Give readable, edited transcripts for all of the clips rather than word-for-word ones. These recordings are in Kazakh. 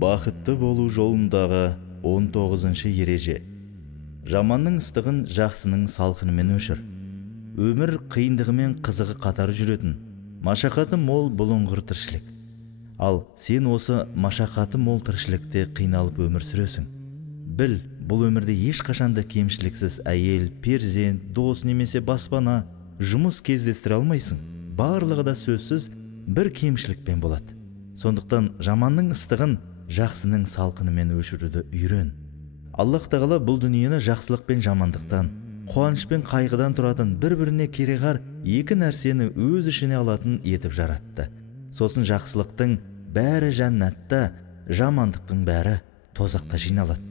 Бақытты болу жолындағы 19-шы ереже. Жаманның ыстығын жақсының салқынымен өшір. Өмір қиындығымен қызығы қатар жүретін, машақаты мол бұлыңғыр тіршілік. Ал сен осы машақаты мол тіршілікте қиналып өмір сүресің. Біл, бұл өмірде ешқашанда кемшіліксіз әйел, перзент, дос немесе баспана, жұмыс кездестіре алмайсың. Барлығы да сөзсіз бір кемшілікпен болады. Сондықтан жаманның ыстығын жақсының салқынымен өшіруді үйрен. Аллах тағала бұл дүниені жақсылық пен жамандықтан, қуаныш пен қайғыдан тұратын бір-біріне кереғар екі нәрсені өз ішіне алатын етіп жаратты. Сосын жақсылықтың бәрі жәннатта, жамандықтың бәрі тозақта жиналады.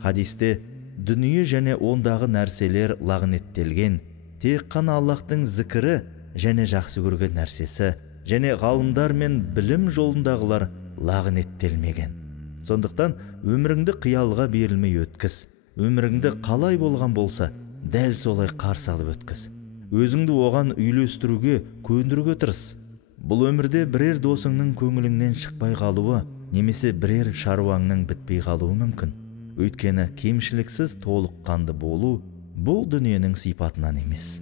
Хадисте дүние және ондағы нәрселер лағнеттелген, тек қана Аллахтың зікірі және жақсы көрген нәрсесі және ғалымдар мен білім жолындағылар лағнеттелмеген. Сондықтан өміріңді қиялға берілмей өткіз. Өміріңді қалай болған болса, дәл солай қарсы алып өткіз. Өзіңді оған үйлестіруге, көндіруге тырыс. Бұл өмірде бірер досыңның көңіліңнен шықпай қалуы, немесе бірер шаруаңның бітпей қалуы мүмкін. Өйткені кемшіліксіз толыққанды болу бұл дүниенің сипатынан емес.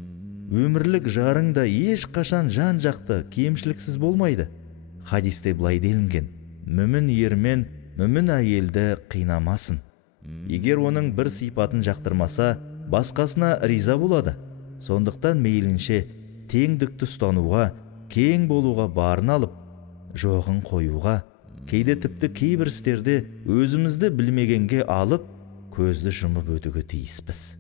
Өмірлік жарың да ешқашан жан-жақты кемшіліксіз болмайды. Хадисте былай делінген: мүмін ермен мүмін әйелді қинамасын. Егер оның бір сипатын жақтырмаса, басқасына риза болады. Сондықтан мейлінше теңдікті ұстануға, кең болуға барын алып, жоғын қоюға, кейде тіпті кейбір істерде өзімізді білмегенге алып, көзді жұмып өтуге тиіспіз.